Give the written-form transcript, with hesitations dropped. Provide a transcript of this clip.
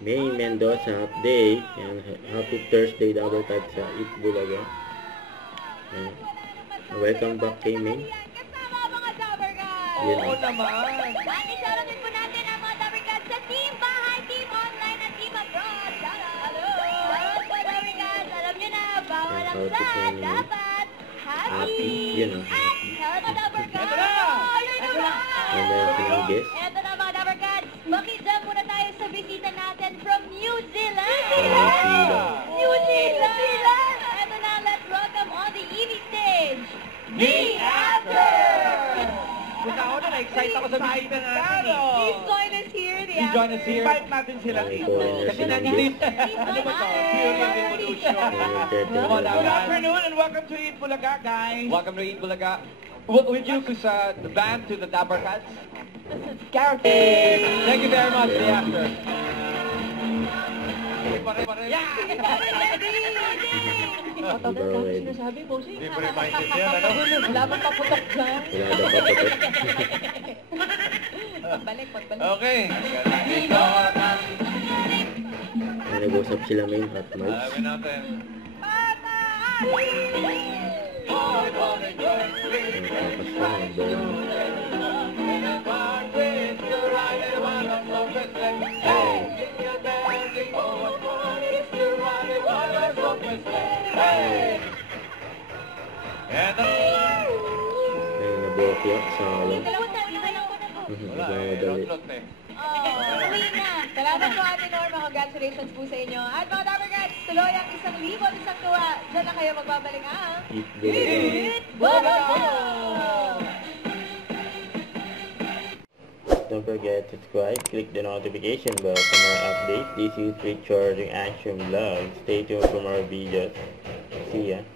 May Mendoza update. Yan, happy Thursday Dabber Cats sa Itbulaga. Yan. Welcome back kay May. Yan. Oo naman. Isaramin po natin ang mga Dabber Cats sa Team Bahay, Team Online at Team Abroad. Hello! Hello, Dabber Cats. Alam nyo na, bawal ang sad. Dapat happy Yan. at healthy Dabber Cats. Ito na! Ito na! Yan na yung sinunggis. Ito na mga Dabber Cats. Makijam muna tayo sa bisita natin from New Zealand. New Zealand! Ito na, let's welcome on the EV stage. Me After! Punta ako na, na-excite ako sa bisita natin. Please join us here. The Please join us here. Invite natin sila Ay, dito. ito na Kasi nandito sinunggis. yung, ano ba ito? Theory of Evolution. Yan, Good afternoon and welcome to Eat Bulaga, guys. Welcome to Eat Bulaga. Would you introduce the band to the Dabber Cats? This is Gareth. Thank you very much, Me After. Matagal lang ang sinasabi, bossing. Hindi pa reminded yan, ano? Wala bang paputok dyan? Wala daw paputok. Pagbalik. Okay. Ay, nag-usap sila May at Miles. Alamin natin. Ang tapas na, Eto. ay nabokya sa alam. Dalawang tayo na lang po na po. Wala eh. Nagmamadali. Lot eh. Uwi na. Salamat po, Ate Norma. Congratulations po sa inyo. At mga Dabber Cats, tuloy ang 1,000 tuwa. Diyan na kayo magbabalik ang Itbulaga. Bulaga! Don't forget to subscribe, click the notification bell for more updates. This is Richard Action Vlog. Stay tuned for more videos. See ya.